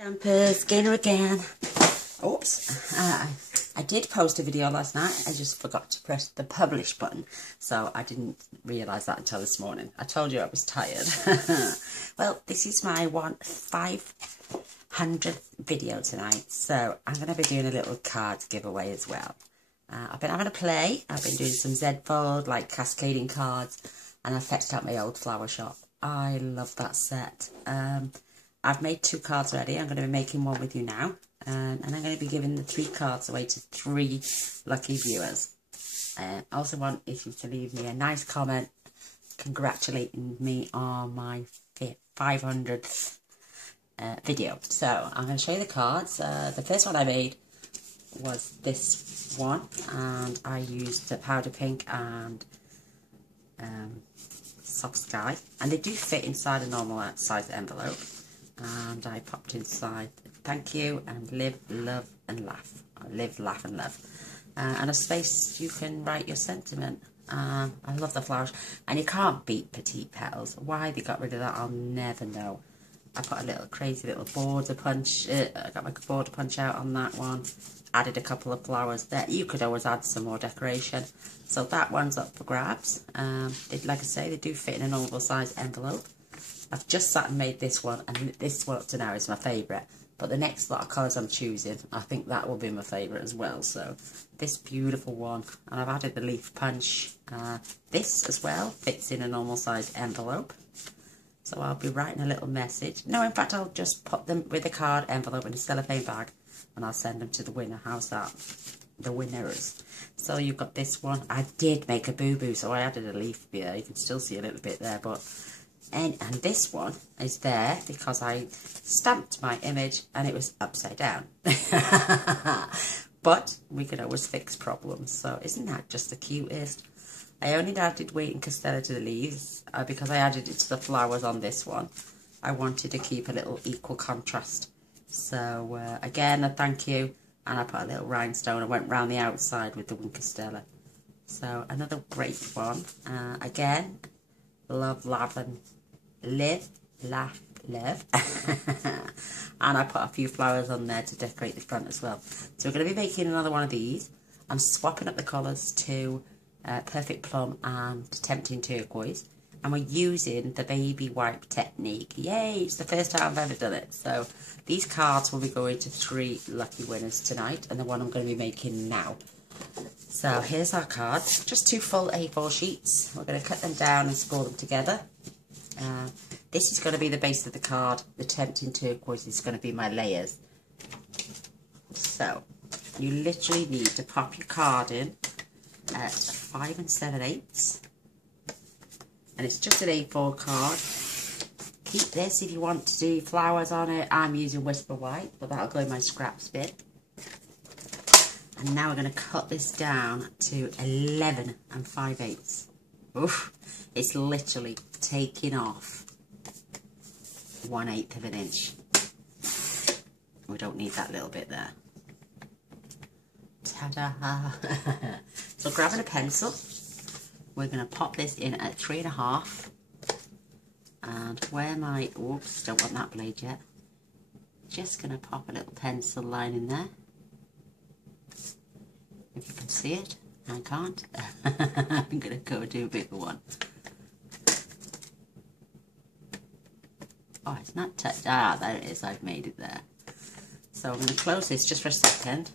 Dampers, Gainer again. Oops. I did post a video last night. I just forgot to press the publish button. So I didn't realise that until this morning. I told you I was tired. Well, this is my 500th video tonight. So I'm going to be doing a little card giveaway as well. I've been having a play. I've been doing some Z-fold, like cascading cards. And I fetched out my old flower shop. I love that set. I've made 2 cards already. I'm going to be making one with you now. And I'm going to be giving the 3 cards away to 3 lucky viewers. I also want you to leave me a nice comment congratulating me on my 500th video. So I'm going to show you the cards. The first one I made was this one. And I used the powder pink and soft sky. And they do fit inside a normal size envelope. And I popped inside thank you and live, love and laugh. Live, laugh and love. And a space you can write your sentiment. I love the flowers. And you can't beat Petite Petals. Why they got rid of that, I'll never know. I put a little crazy little border punch. I got my border punch out on that one. Added a couple of flowers there. You could always add some more decoration. So that one's up for grabs. Like I say, they do fit in a normal size envelope. I've just sat and made this one, and this one up to now is my favourite. But the next lot of colours I'm choosing, I think that will be my favourite as well. So this beautiful one, and I've added the leaf punch. This as well fits in a normal size envelope. So I'll be writing a little message. No, in fact, I'll just put them with a card envelope in a cellophane bag, and I'll send them to the winner. How's that? The winners. So you've got this one. I did make a boo-boo, so I added a leaf here. You can still see a little bit there, but... And this one is there because I stamped my image and it was upside down. But we could always fix problems. So isn't that just the cutest? I only added Wheat and Castella to the leaves because I added it to the flowers on this one. I wanted to keep a little equal contrast. So again, a thank you. And I put a little rhinestone. I went round the outside with the Wheat and Castella. So another great one. Again, love, laugh and live, laugh, love. And I put a few flowers on there to decorate the front as well. So we're going to be making another one of these. I'm swapping up the colours to Perfect Plum and Tempting Turquoise. And we're using the baby wipe technique. Yay, it's the first time I've ever done it. So these cards will be going to 3 lucky winners tonight. And the one I'm going to be making now. So here's our cards. Just 2 full A4 sheets. We're going to cut them down and score them together. This is going to be the base of the card. The Tempting Turquoise is going to be my layers. So you literally need to pop your card in at 5 7/8. And it's just an A4 card. Keep this if you want to do flowers on it. I'm using Whisper White, but that'll go in my scraps bin. And now we're going to cut this down to 11 5/8. Oof, it's literally taking off 1/8 of an inch. We don't need that little bit there. Ta-da! So grabbing a pencil, we're going to pop this in at 3.5. And where my, oops, don't want that blade yet. Just going to pop a little pencil line in there. If you can see it, I can't. I'm going to go do a bigger one. Oh, it's not touched. Ah, there it is. I've made it there. So I'm going to close this just for a second.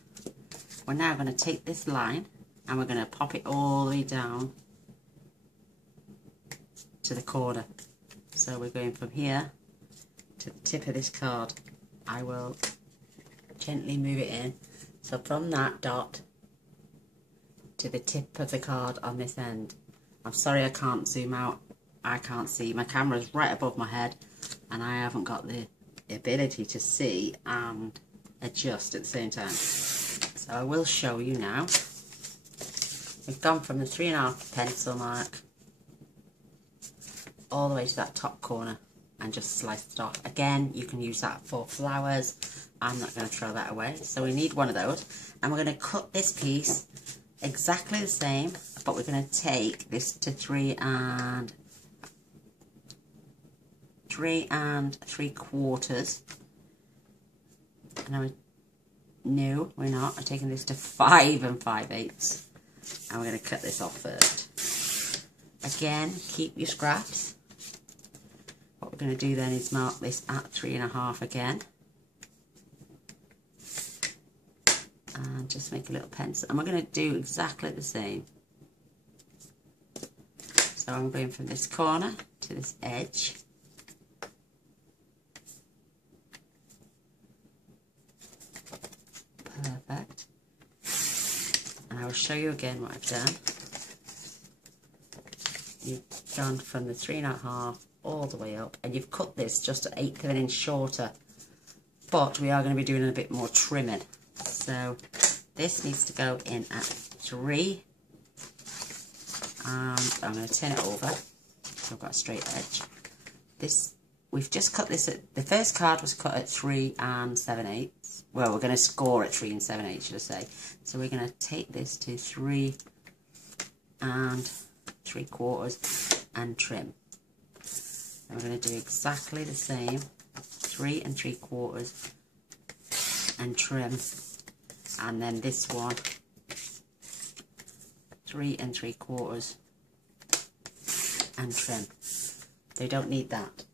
We're now going to take this line and we're going to pop it all the way down to the corner. So we're going from here to the tip of this card. I will gently move it in. So from that dot to the tip of the card on this end. I'm sorry I can't zoom out. I can't see. My camera's right above my head and I haven't got the ability to see and adjust at the same time. So I will show you now. We've gone from the 3.5 pencil mark all the way to that top corner and just sliced it off. Again, you can use that for flowers. I'm not going to throw that away. So we need one of those. And we're going to cut this piece exactly the same, but we're going to take this to 3 3 3/4 And no, we're not. I'm taking this to 5 5/8. And we're going to cut this off first. Again, keep your scraps. What we're going to do then is mark this at 3 1/2 again. And just make a little pencil. And we're going to do exactly the same. So I'm going from this corner to this edge. Perfect. And I will show you again what I've done. You've gone from the 3 1/2 all the way up, and you've cut this just 1/8 of an inch shorter. But we are going to be doing a bit more trimming. So this needs to go in at 3. And I'm going to turn it over so I've got a straight edge. We've just cut this at, the first card was cut at 3 7/8. Well, we're going to score at 3 7/8, should I say. So we're going to take this to 3 3/4 and trim. And we're going to do exactly the same, 3 3/4 and trim. And then this one, 3 3/4 and trim. They don't need that.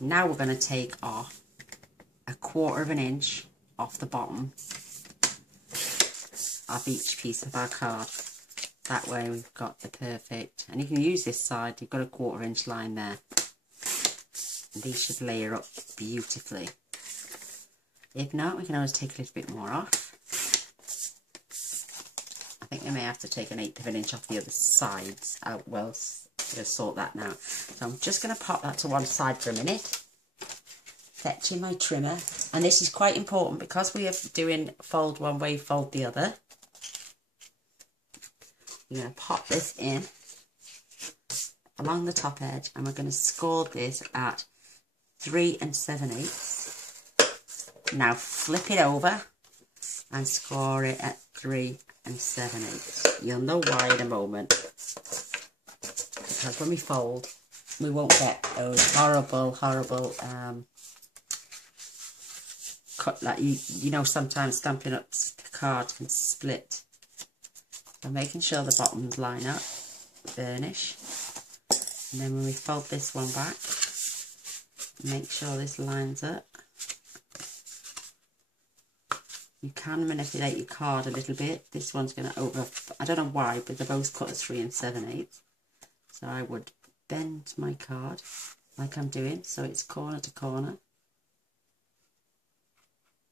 Now we're going to take off 1/4 of an inch off the bottom of each piece of our card. That way we've got the perfect, and you can use this side, you've got a 1/4 inch line there. And these should layer up beautifully. If not, we can always take a little bit more off. I think we may have to take 1/8 of an inch off the other sides. Well, we'll sort that now. So I'm just going to pop that to one side for a minute. Fetching my trimmer. And this is quite important because we are doing fold one way, fold the other. We're going to pop this in along the top edge, and we're going to score this at 3 7/8. Now flip it over and score it at 3 7/8. You'll know why in a moment. Because when we fold, we won't get those horrible cut that you know sometimes Stampin' Up the card can split. So making sure the bottoms line up, burnish, and then when we fold this one back, make sure this lines up. You can manipulate your card a little bit. This one's going to I don't know why, but they're both cut at 3 7/8. So I would bend my card like I'm doing, so it's corner to corner.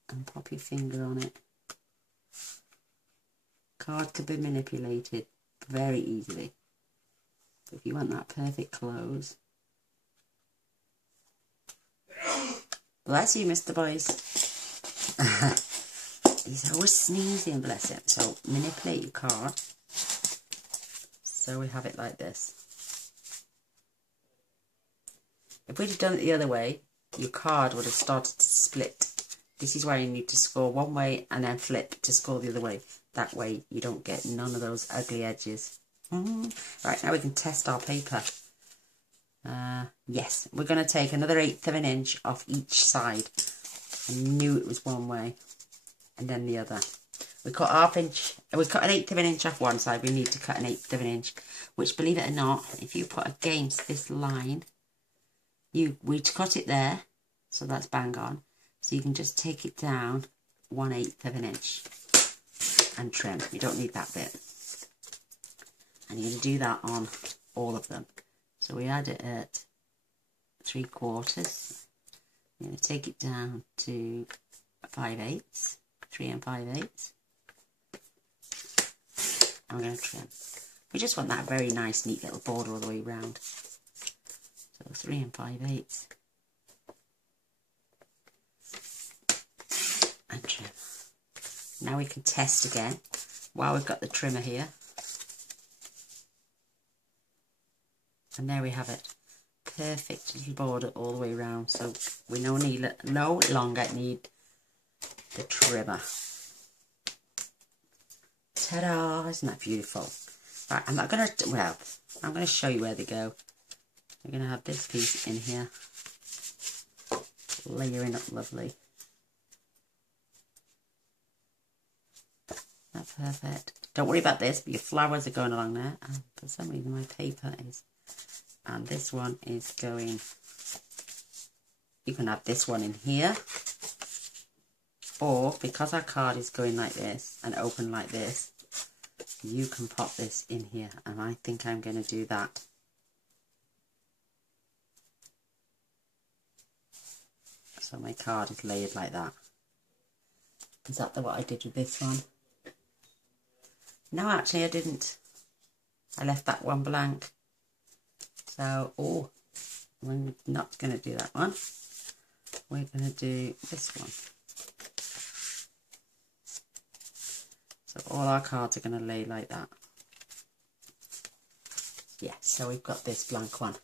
And pop your finger on it. Card can be manipulated very easily. If you want that perfect close. Bless you, Mr. Boys. He's always sneezing, bless him. So manipulate your card. So we have it like this. If we'd have done it the other way, your card would have started to split. This is why you need to score one way and then flip to score the other way. That way you don't get none of those ugly edges. Right, now we can test our paper. Yes, we're going to take another 1/8 of an inch off each side. I knew it was one way and then the other. We cut 1/2 inch, we cut 1/8 of an inch off one side. We need to cut 1/8 of an inch, which, believe it or not, if you put against this line, we cut it there, so that's bang on. So you can just take it down 1/8 of an inch and trim. You don't need that bit. And you're going to do that on all of them. So we had it at 3/4. You're going to take it down to 5/8, 3 5/8. And we're going to trim. We just want that very nice, neat little border all the way round. So 3 5/8. And trim. Now we can test again while we've got the trimmer here. And there we have it. Perfect little border all the way around. So we no longer need the trimmer. Ta-da! Isn't that beautiful? Right, I'm not going to, well, I'm going to show you where they go. We're going to have this piece in here. Layering up lovely. That's perfect. Don't worry about this, but your flowers are going along there. And for some reason my paper is... And this one is going... You can have this one in here. Or, because our card is going like this and open like this, you can pop this in here. And I think I'm going to do that. So my card is layered like that. Is that what I did with this one? No, actually I didn't. I left that one blank. So, oh, we're not going to do that one. We're going to do this one. So all our cards are going to lay like that. Yeah, so we've got this blank one.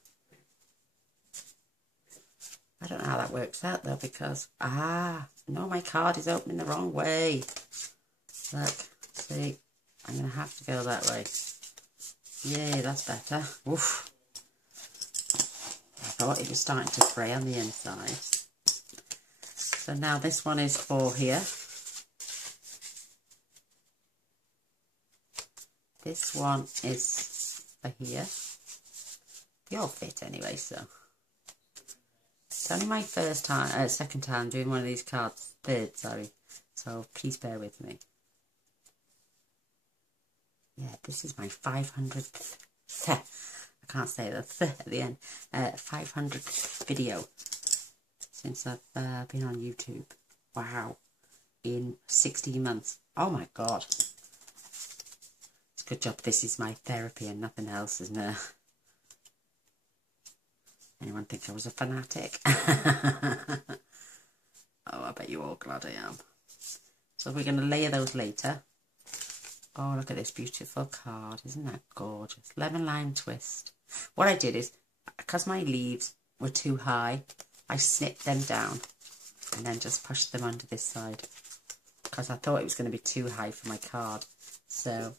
I don't know how that works out though, because, no, my card is opening the wrong way. Look, see, I'm going to have to go that way. Yay, that's better. Oof. I thought it was starting to fray on the inside. So now this one is for here. This one is for here. They all fit anyway, so. It's only my second time doing one of these cards. Third, sorry. So please bear with me. Yeah, this is my 500th. I can't say the at the end. 500th video since I've been on YouTube. Wow, in 16 months. Oh my god. It's a good job this is my therapy and nothing else, isn't it? Anyone think I was a fanatic? Oh, I bet you're all glad I am. So we're going to layer those later. Oh, look at this beautiful card. Isn't that gorgeous? Lemon lime twist. What I did is, because my leaves were too high, I snipped them down and then just pushed them onto this side, because I thought it was going to be too high for my card. So,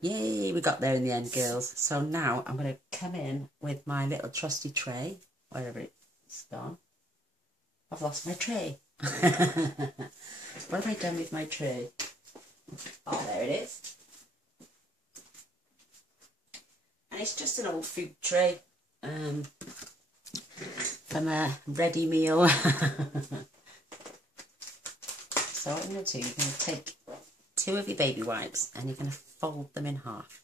yay, we got there in the end, girls. So now I'm going to come in with my little trusty tray, wherever it's gone. I've lost my tray. What have I done with my tray? Oh, there it is. And it's just an old food tray from a ready meal. So what I'm going to do, you're going to take 2 of your baby wipes and you're going to fold them in half.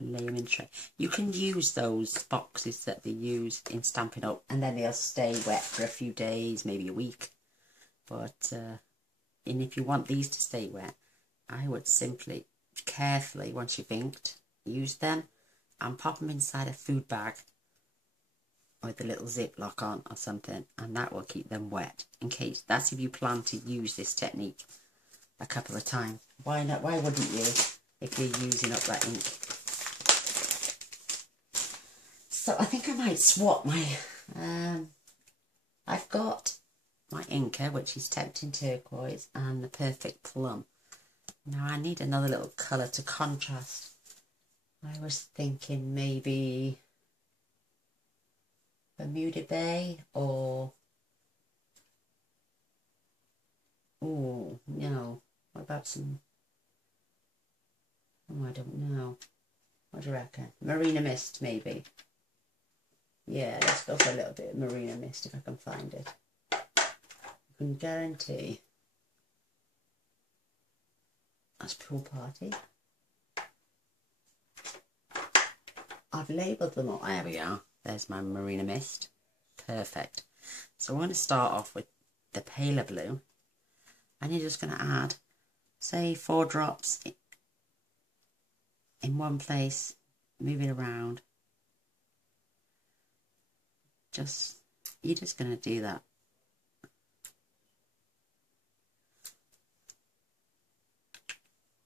Lay them in a tray. You can use those boxes that they use in Stampin' Up, and then they'll stay wet for a few days, maybe a week. But and if you want these to stay wet, I would simply, carefully, once you've inked, use them and pop them inside a food bag with a little ziplock on or something, and that will keep them wet. In case, that's if you plan to use this technique a couple of times. Why not? Why wouldn't you if you're using up that ink? So I think I might swap my, I've got my inker, which is Tempting Turquoise, and the Perfect Plum. Now I need another little colour to contrast. I was thinking maybe Bermuda Bay, or, oh no, what about some, oh I don't know, what do you reckon? Marina Mist maybe. Yeah, let's go for a little bit of Marina Mist if I can find it. I can guarantee that's Pool Party. I've labelled them all. There we go. There's my Marina Mist. Perfect. So we're going to start off with the paler blue. And you're just going to add, say, 4 drops in one place. Move it around. You're just going to do that.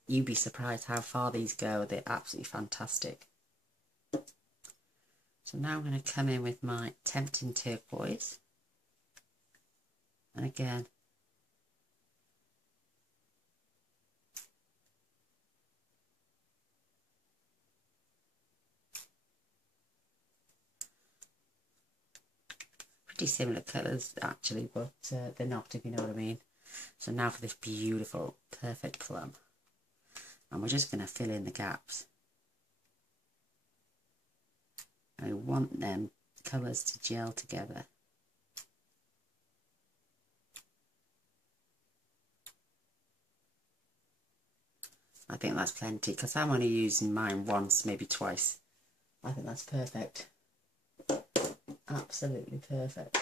You'd be surprised how far these go. They're absolutely fantastic. So now I'm going to come in with my Tempting Turquoise. And again, pretty similar colours actually, but they're not, if you know what I mean. So now for this beautiful, perfect plum. And we're just going to fill in the gaps. I want them colours to gel together. I think that's plenty because I'm only using mine once, maybe twice. I think that's perfect. Absolutely perfect.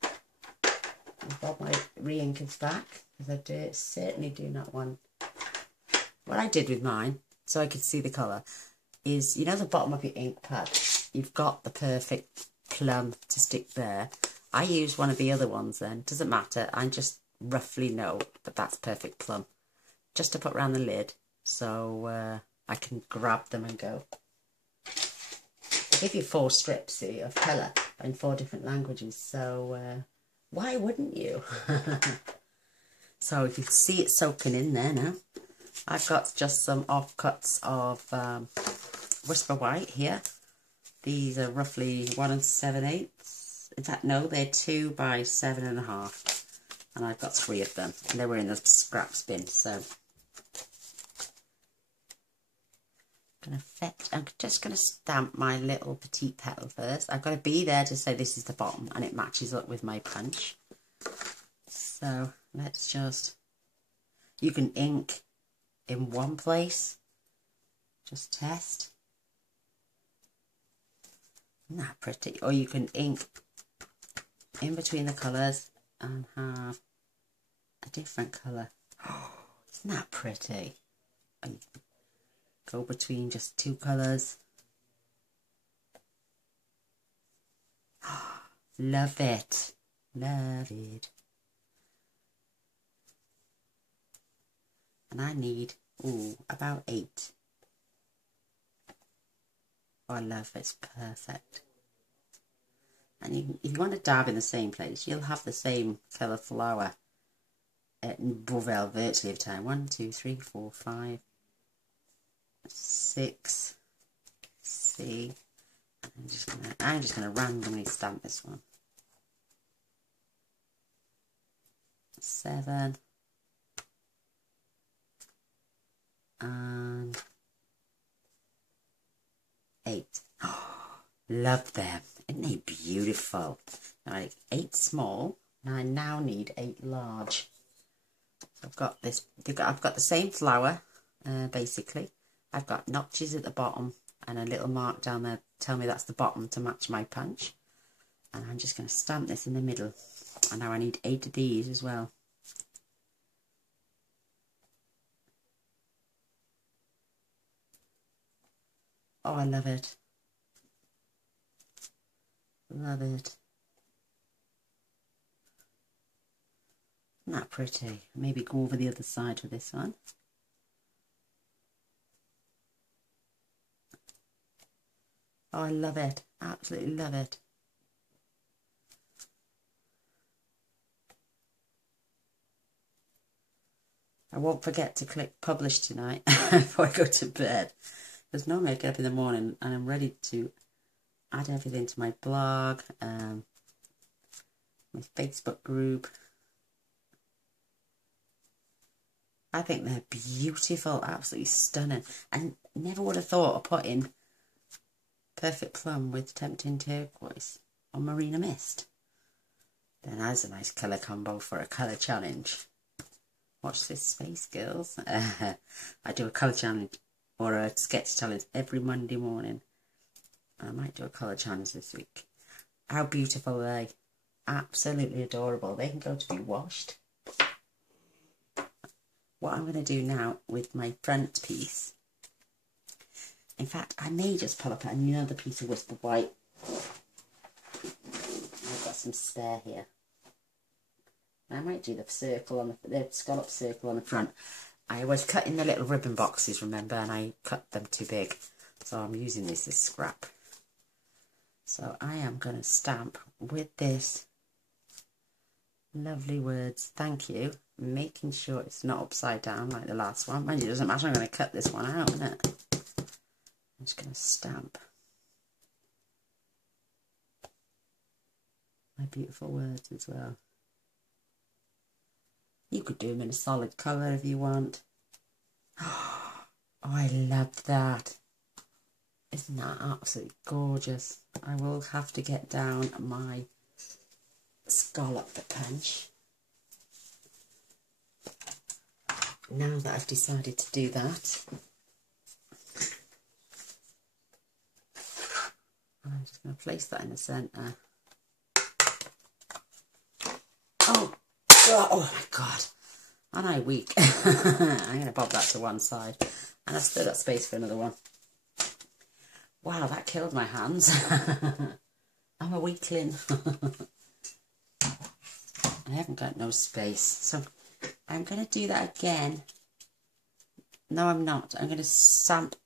I've got my re-inkers back because I certainly do not want... What I did with mine, so I could see the colour, is, you know the bottom of your ink pad, you've got the perfect plum to stick there. I use one of the other ones then, doesn't matter, I just roughly know that that's perfect plum. Just to put around the lid, so I can grab them and go. I give you 4 strips, see, of colour in 4 different languages, so why wouldn't you? So you can see it soaking in there now. I've got just some offcuts of Whisper White here. These are roughly 1 7/8. In fact, no, they're 2 by 7.5. And I've got 3 of them. And they were in the scraps bin, so... I'm just going to stamp my little petite petal first. I've got a bee there to say this is the bottom, and it matches up with my punch. So let's just... You can ink in one place. Just test. Isn't that pretty? Or you can ink in between the colours and have a different colour. Oh, isn't that pretty? And go between just 2 colours. Oh, love it. Love it. And I need, about 8. Oh, I love it. It's perfect. And if you want to dab in the same place, you'll have the same colour flower virtually every time. 1, 2, 3, 4, 5, 6. See, I'm just gonna randomly stamp this one. 7 and 8. Oh, love them. Isn't they beautiful? Now, 8 small, and I now need 8 large. So I've got this. I've got the same flower, basically. I've got notches at the bottom and a little mark down there. Tell me that's the bottom to match my punch. And I'm just going to stamp this in the middle. And now I need 8 of these as well. Oh, I love it. Love it. Isn't that pretty? Maybe go over the other side with this one. Oh, I love it. Absolutely love it. I won't forget to click publish tonight before I go to bed. Because normally I get up in the morning and I'm ready to add everything to my blog, my Facebook group. I think they're beautiful, absolutely stunning. I never would have thought of putting Perfect Plum with Tempting Turquoise on Marina Mist. Then that's a nice colour combo for a colour challenge. Watch this space, girls. I do a colour challenge or a sketch challenge every Monday morning. I might do a colour challenge this week. How beautiful are they? Absolutely adorable. They can go to be washed. What I'm going to do now with my front piece, in fact, I may just pull up another piece of Whisper White. I've got some spare here. I might do the circle on the scallop circle on the front. I was cutting the little ribbon boxes, remember, and I cut them too big. So I'm using this as scrap. So I am going to stamp with this lovely words, thank you, making sure it's not upside down like the last one. Mind you, it doesn't matter, I'm going to cut this one out, isn't it? I'm just going to stamp my beautiful words as well. You could do them in a solid colour if you want. Oh, I love that. Isn't that absolutely gorgeous? I will have to get down my scallop punch. Now that I've decided to do that, I'm just going to place that in the centre. Oh my God. Aren't I weak? I'm going to bob that to one side. And I've still got space for another one. Wow, that killed my hands. I'm a weakling. I haven't got no space. So I'm going to do that again. No, I'm not. I'm going to stamp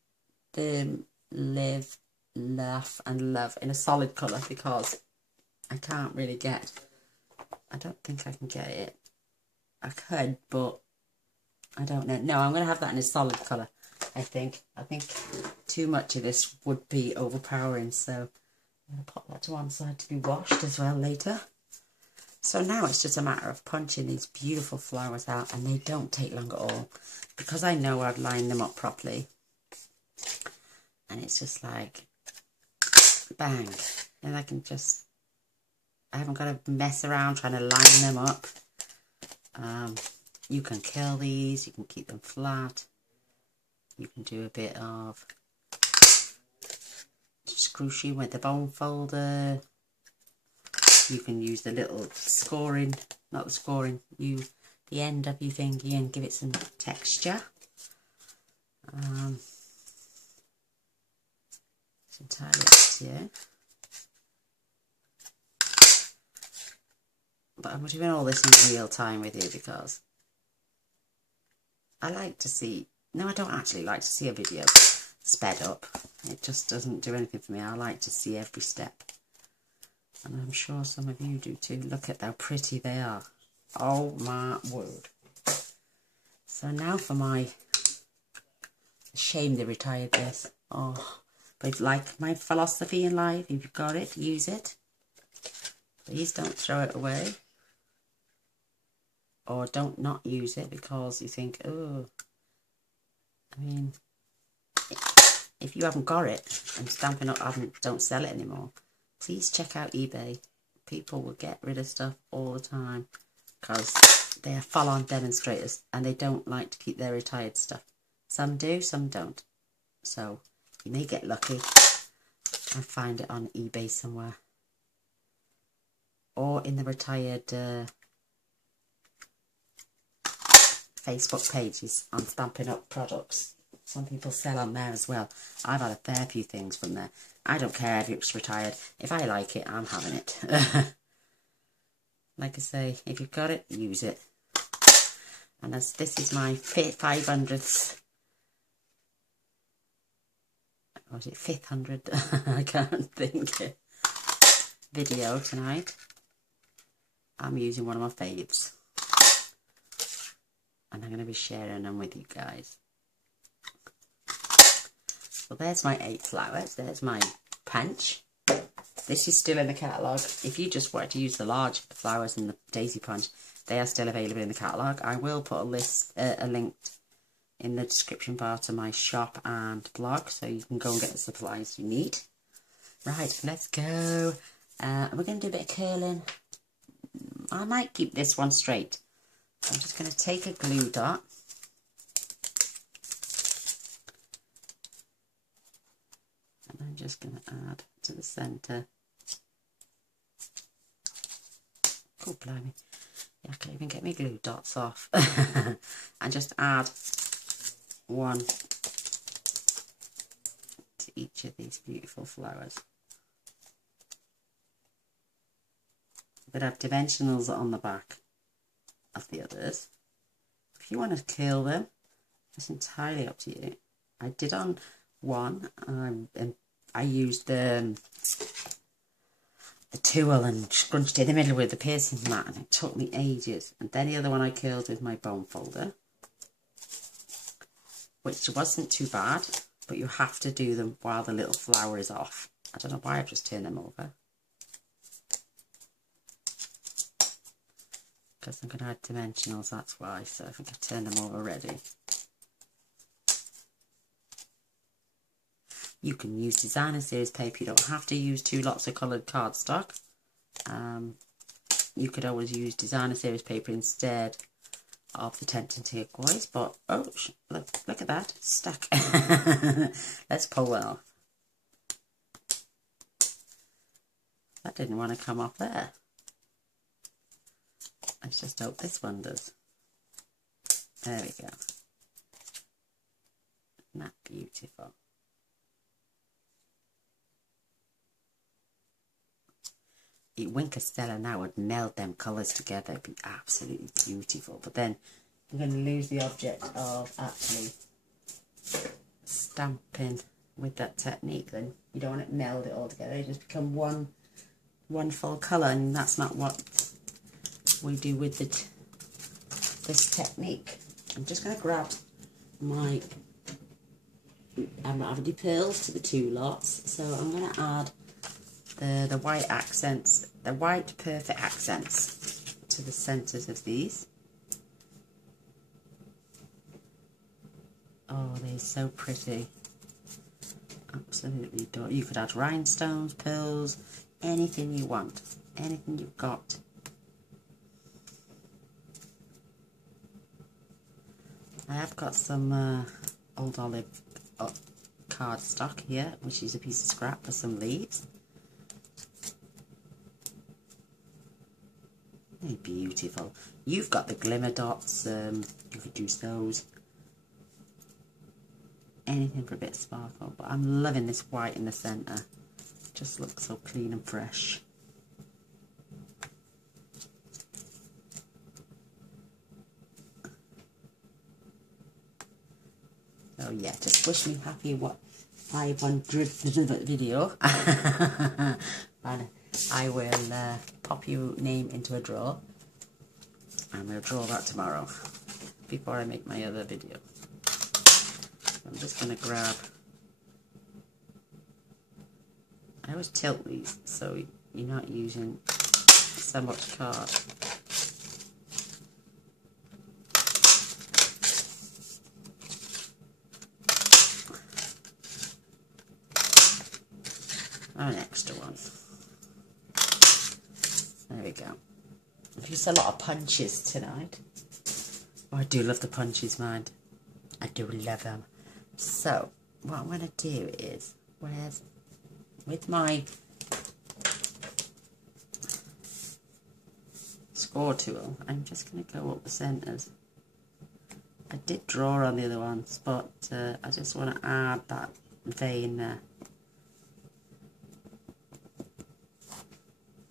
the Live, Laugh and Love in a solid colour because I can't really get... I don't think I can get it. I could, but I don't know. No, I'm going to have that in a solid colour, I think. I think too much of this would be overpowering, so I'm going to pop that to one side to be washed as well later. So now it's just a matter of punching these beautiful flowers out, and they don't take long at all because I know I've lined them up properly. And it's just like, bang. And I can just, I haven't got to mess around trying to line them up. You can kill these, you can keep them flat. You can do a bit of scrooching with the bone folder. You can use the little scoring, not the scoring, use the end of your thingy and give it some texture. It's entirely up to you. But I'm doing all this in real time with you because I like to see, no, I don't actually like to see a video sped up. It just doesn't do anything for me. I like to see every step. And I'm sure some of you do too. Look at how pretty they are. Oh my word. So now for my... Shame they retired this. Oh, but like my philosophy in life, if you've got it, use it. Please don't throw it away. Or don't not use it because you think, oh, I mean, if you haven't got it and Stampin' Up don't sell it anymore, please check out eBay. People will get rid of stuff all the time because they are full-on demonstrators and they don't like to keep their retired stuff. Some do, some don't. So you may get lucky and find it on eBay somewhere. Or in the retired Facebook pages on Stampin' Up products. Some people sell on there as well. I've had a fair few things from there. I don't care if it's retired. If I like it, I'm having it. Like I say, if you've got it, use it. And as this is my 500th, or is it 500? I can't think. Video tonight. I'm using one of my faves. And I'm going to be sharing them with you guys. So there's my 8 flowers. There's my punch. This is still in the catalogue. If you just wanted to use the large flowers and the daisy punch, they are still available in the catalogue. I will put a link in the description bar to my shop and blog, so you can go and get the supplies you need. Right, let's go. We're going to do a bit of curling. I might keep this one straight. I'm just going to take a glue dot. And I'm just going to add to the centre. Oh, blimey. Yeah, I can't even get my glue dots off. And just add one to each of these beautiful flowers. But have dimensionals on the back of the others. If you want to curl them, it's entirely up to you. I did on one, and I used the tool and scrunched it in the middle with the piercing mat, and it took me ages. And then the other one I curled with my bone folder, which wasn't too bad, but you have to do them while the little flower is off. I don't know why I've just turned them over. because I'm going to add dimensionals, that's why. So I think I've turned them over already. You can use designer series paper. You don't have to use 2 lots of coloured cardstock. You could always use designer series paper instead of the Tempting Turquoise, but oh, look at that, it's stuck. Let's pull one off. That didn't want to come off there. Let's just hope this one does. There we go. Isn't that beautiful? Wink of Stella now would meld them colours together. It'd be absolutely beautiful. But then you're going to lose the object of actually stamping with that technique. Then you don't want to meld it all together. It just become one full colour, and that's not what we do with this technique. I'm just going to grab my Aberdeen pearls to the 2 lots. So I'm going to add the white accents, the white perfect accents to the centres of these. Oh, they're so pretty. Absolutely adorable. You could add rhinestones, pearls, anything you want, anything you've got. I have got some old olive cardstock here, which is a piece of scrap for some leaves. They're beautiful. You've got the glimmer dots, you could use those. Anything for a bit of sparkle, but I'm loving this white in the centre. Just looks so clean and fresh. So yeah, just wish me happy 500th video. And I will pop your name into a drawer, and we'll draw that tomorrow before I make my other video. I'm just going to grab, I always tilt these so you're not using so much card. An extra one. There we go. I've used a lot of punches tonight. Oh, I do love the punches, mind. I do love them. So, what I'm going to do is, with my score tool, I'm just going to go up the centres. I did draw on the other ones, but I just want to add that vein there.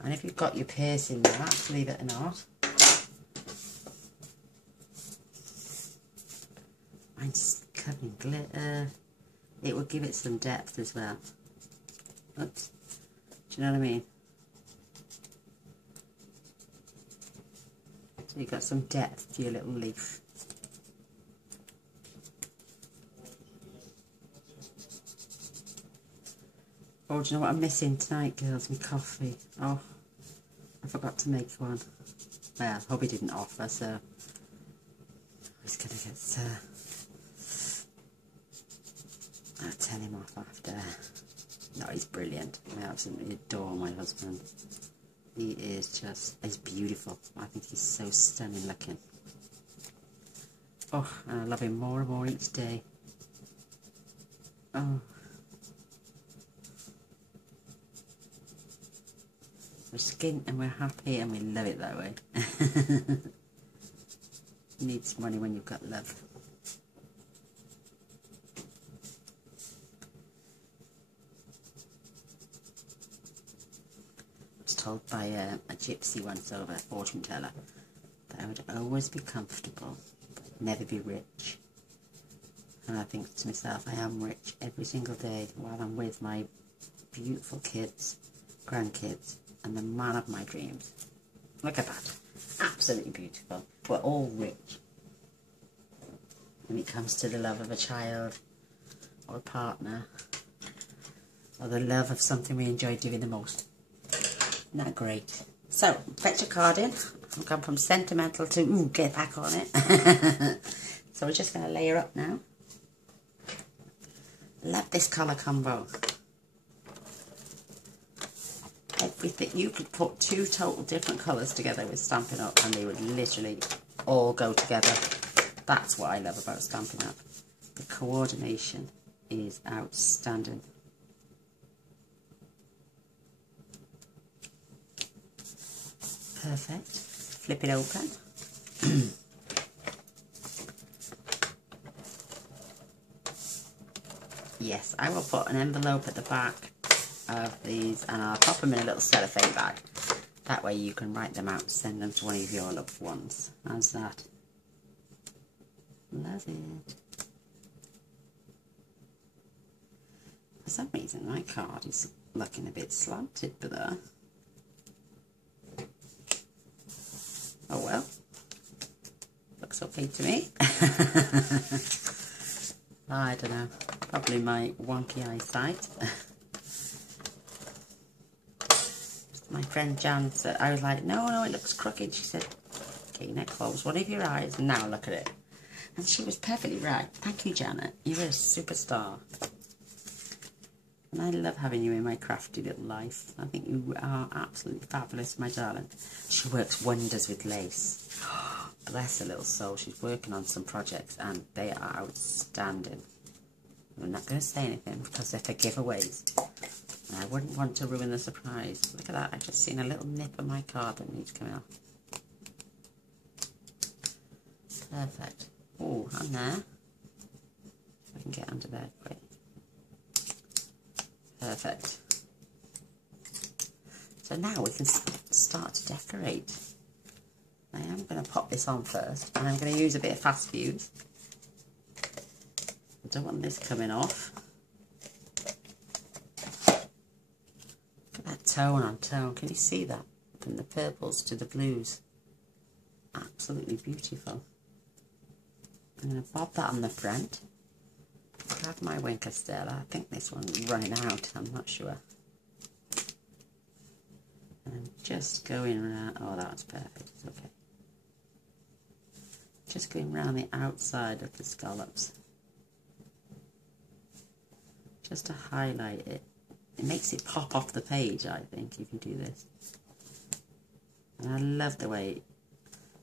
And if you've got your piercing there, believe it or not, mine's covered in glitter. It will give it some depth as well. Oops. Do you know what I mean? So you've got some depth to your little leaf. Oh, do you know what I'm missing tonight, girls? My coffee. Oh, I forgot to make one. Well, Hubby didn't offer, so I was going to get... I'll tell him off after. No, he's brilliant. I absolutely adore my husband. He is just... he's beautiful. I think he's so stunning looking. Oh, and I love him more and more each day. Oh. We're skint and we're happy and we love it that way. You need some money when you've got love. I was told by a gypsy once over, a fortune teller, that I would always be comfortable, but never be rich. And I think to myself, I am rich every single day while I'm with my beautiful kids, grandkids, and the man of my dreams. Look at that. Absolutely beautiful. We're all rich. When it comes to the love of a child, or a partner, or the love of something we enjoy doing the most. Isn't that great? So, fetch a card in. I've gone from sentimental to, ooh, get back on it. So we're just going to layer up now. Love this colour combo. Everything, you could put two total different colours together with Stampin' Up and they would literally all go together. That's what I love about Stampin' Up. The coordination is outstanding. Perfect. Flip it open. Yes, I will put an envelope at the back of these and I'll pop them in a little cellophane bag. That way you can write them out and send them to one of your loved ones. How's that? Love it. For some reason my card is looking a bit slanted, but oh well. Looks okay to me. I don't know. Probably my wonky eyesight. My friend Jan said, I was like, no, it looks crooked. She said, okay, now close one of your eyes and now look at it. And she was perfectly right. Thank you, Janet. You're a superstar. And I love having you in my crafty little life. I think you are absolutely fabulous, my darling. She works wonders with lace. Bless her little soul. She's working on some projects and they are outstanding. I'm not going to say anything because they're for giveaways. And I wouldn't want to ruin the surprise. Look at that. I've just seen a little nip on my card that needs coming off. Perfect. Oh, on there. I can get under there quick. Perfect. So now we can start to decorate. I am going to pop this on first. And I'm going to use a bit of fast fuse. I don't want this coming off. Look at that tone on tone. Can you see that? From the purples to the blues. Absolutely beautiful. I'm going to bob that on the front. I have my Wink of Stella. I think this one's running out. I'm not sure. And I'm just going around. Oh, that's perfect. It's okay. Just going around the outside of the scallops. Just to highlight it. It makes it pop off the page, I think, if you do this. And I love the way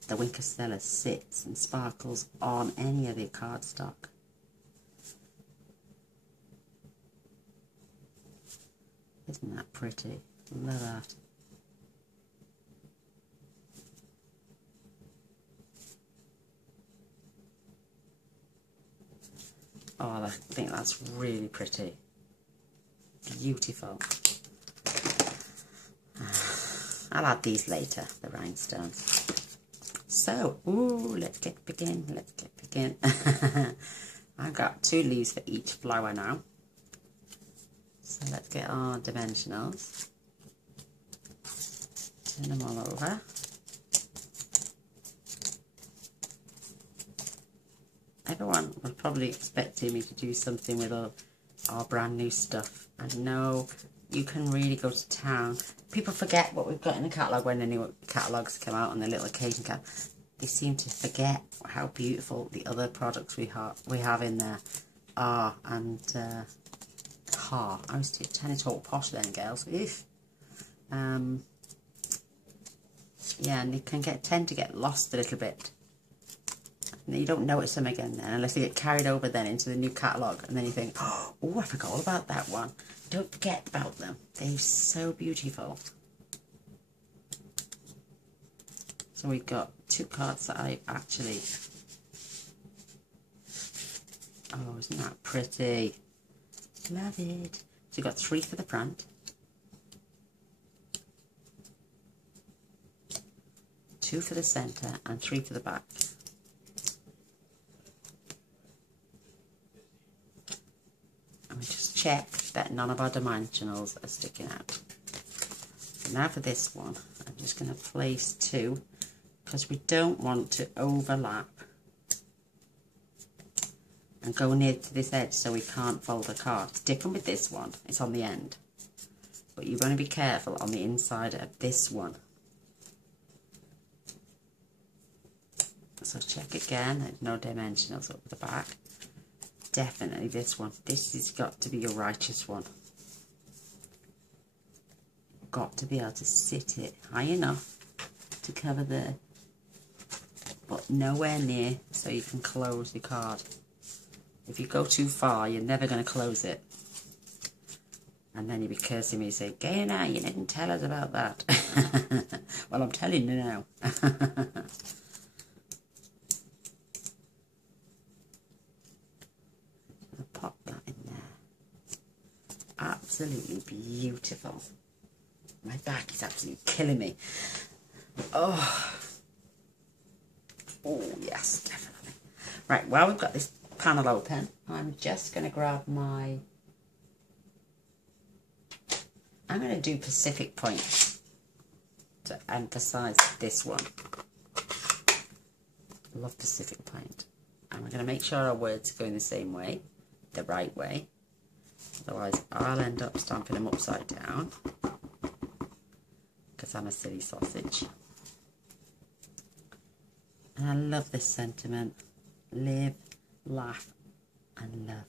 the Wink of Stella sits and sparkles on any of the cardstock. Isn't that pretty? Love that. Oh, I think that's really pretty. Beautiful. I'll add these later, the rhinestones. So, ooh, let's get begin. I've got 2 leaves for each flower now. So let's get our dimensionals. Turn them all over. Everyone was probably expecting me to do something with our brand new stuff. I know you can really go to town. People forget what we've got in the catalogue when the new catalogues come out on the little occasion cat. They seem to forget how beautiful the other products we have in there are. And I was trying to talk posh then, girls. Oof. Yeah, and they can tend to get lost a little bit. You don't notice them again then, unless you get carried over then into the new catalogue, and then you think, oh, I forgot all about that one. Don't forget about them. They're so beautiful. So we've got 2 cards that I actually... Oh, isn't that pretty? Love it. So you've got 3 for the front. 2 for the centre and 3 for the back. And we just check that none of our dimensionals are sticking out. So now for this one, I'm just going to place 2 because we don't want to overlap and go near to this edge so we can't fold the card. It's different with this one, it's on the end. But you want to be careful on the inside of this one. So check again, there's no dimensionals up the back. Definitely this one. This has got to be your righteous one. Got to be able to sit it high enough to cover there, but nowhere near so you can close your card. If you go too far, you're never going to close it. And then you'll be cursing me, say, Gaynor, you didn't tell us about that. Well, I'm telling you now. I'll pop that in there. Absolutely beautiful. My back is absolutely killing me. Oh. Oh, yes, definitely. Right, while we've got this panel open, I'm just going to grab my... I'm going to do Pacific Point to emphasise this one. I love Pacific Point. And we're going to make sure our words are going the same way, the right way. Otherwise, I'll end up stamping them upside down. Because I'm a silly sausage. And I love this sentiment. Live, laugh, and love.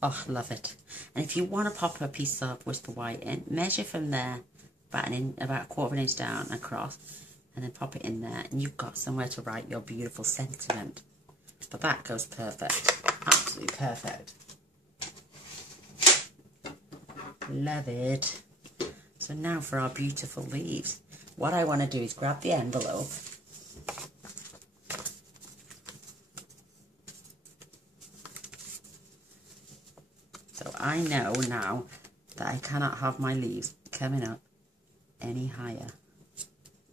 Oh, love it. And if you want to pop a piece of Whisper White in, measure from there about a quarter of an inch down across, and then pop it in there, and you've got somewhere to write your beautiful sentiment. But that goes perfect. Absolutely perfect. Love it. So now for our beautiful leaves. What I want to do is grab the envelope. So I know now that I cannot have my leaves coming up any higher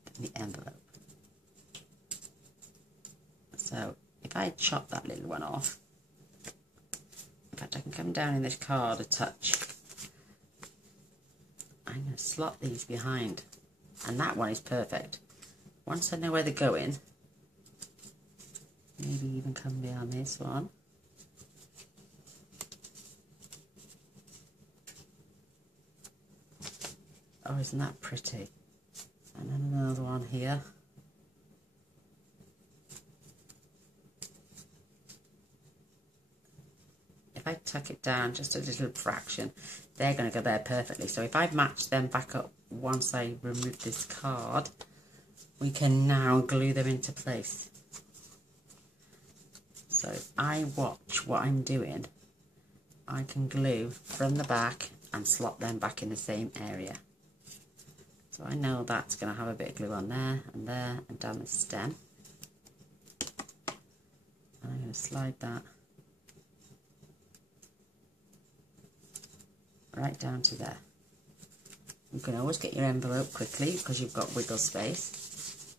than the envelope. So if I chop that little one off, in fact I can come down in this card a touch. I'm going to slot these behind, and that one is perfect. Once I know where they're going, maybe even come behind this one. Oh, isn't that pretty? And then another one here. If I tuck it down just a little fraction, they're going to go there perfectly. So if I match them back up once I remove this card, we can now glue them into place. So if I watch what I'm doing, I can glue from the back and slot them back in the same area. So I know that's going to have a bit of glue on there and down the stem. And I'm going to slide that right down to there. You can always get your envelope quickly because you've got wiggle space.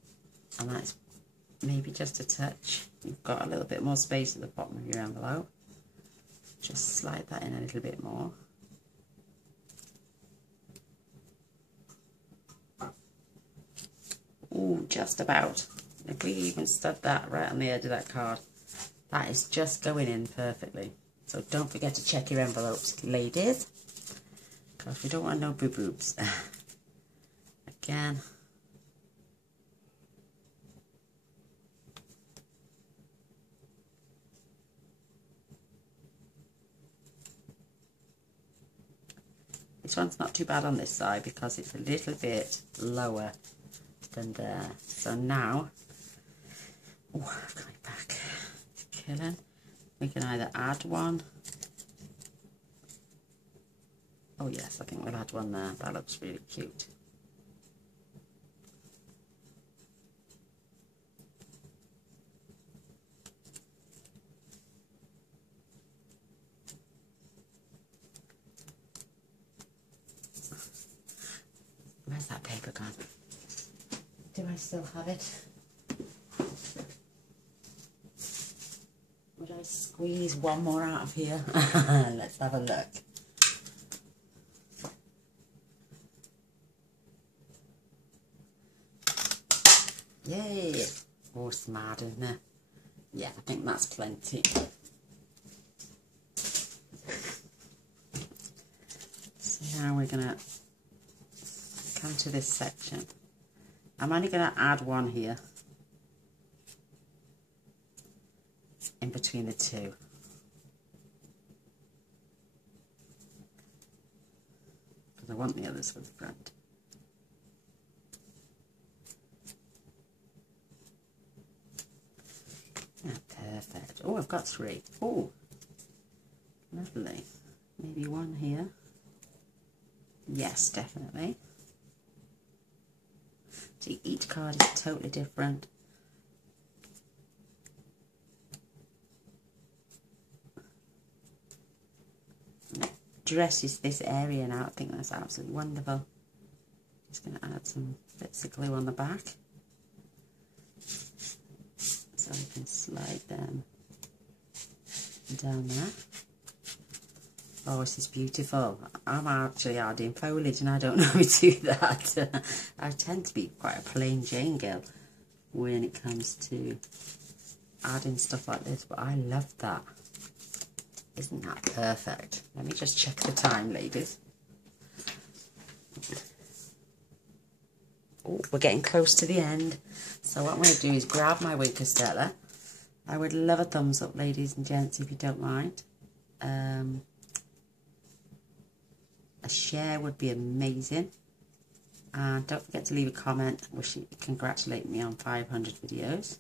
And that's maybe just a touch. You've got a little bit more space at the bottom of your envelope. Just slide that in a little bit more. Ooh, just about. If we even stud that right on the edge of that card, that is just going in perfectly. So don't forget to check your envelopes, ladies, because we don't want no boo-boobs. Again. This one's not too bad on this side because it's a little bit lower than there. So now, oh, coming back, it's killing. We can either add one. Oh yes, I think we'll add one there. That looks really cute. Where's that paper gone? Do I still have it? Would I squeeze one more out of here? Let's have a look. Yay! Oh, smart, isn't it? Yeah, I think that's plenty. now we're going to come to this section. I'm only going to add one here in between the two. Because I want the others for the front. Perfect. Oh, I've got 3. Oh, lovely. Maybe one here. Yes, definitely. See, each card is totally different. And it dresses this area now. I think that's absolutely wonderful. Just going to add some bits of glue on the back. So I can slide them down there. Oh, this is beautiful. I'm actually adding foliage and I don't know how to do that. I tend to be quite a plain Jane girl when it comes to adding stuff like this, but I love that. Isn't that perfect? Let me just check the time, ladies. Oh, we're getting close to the end. So what I'm going to do is grab my Wink of Stella. I would love a thumbs up, ladies and gents, if you don't mind. A share would be amazing. And don't forget to leave a comment congratulating me on 500 videos.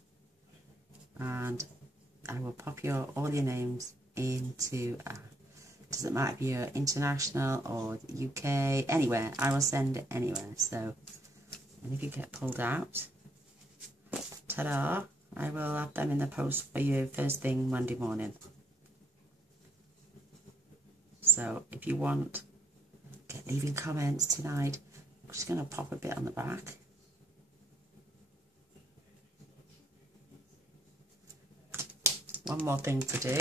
And I will pop all your names into, doesn't matter if you're international or UK, anywhere. I will send it anywhere. So, and if you get pulled out, ta-da, I will have them in the post for you first thing Monday morning. So, if you want, get leaving comments tonight. I'm just going to pop a bit on the back. One more thing to do,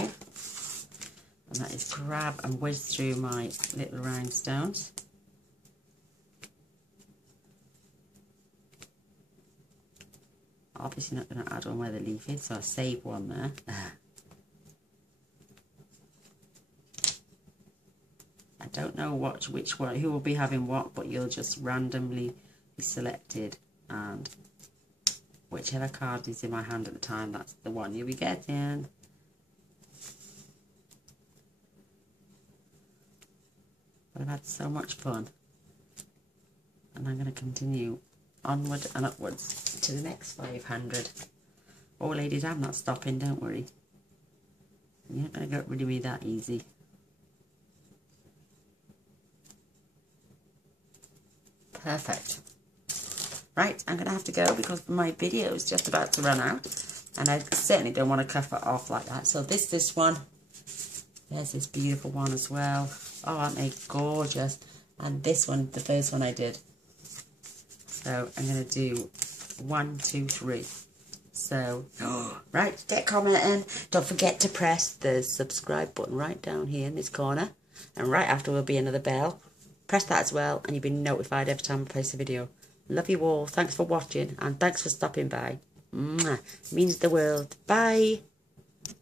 and that is grab and whiz through my little rhinestones. Obviously not going to add one where the leaf is, so I save one there. I don't know which one, who will be having what, but you'll just randomly be selected, and whichever card is in my hand at the time, that's the one you'll be getting. But I've had so much fun, and I'm going to continue onward and upwards to the next 500. Oh, ladies, I'm not stopping, don't worry. You're not going to get rid of me that easy. Perfect. Right, I'm going to have to go because my video is just about to run out. And I certainly don't want to cut it off like that. So this one. There's this beautiful one as well. Oh, aren't they gorgeous? And this one, the first one I did. So I'm going to do 1, 2, 3. So, right, get commenting. Don't forget to press the subscribe button right down here in this corner. And right after will be another bell. Press that as well and you'll be notified every time I post a video. Love you all. Thanks for watching and thanks for stopping by. Mwah. Means the world. Bye.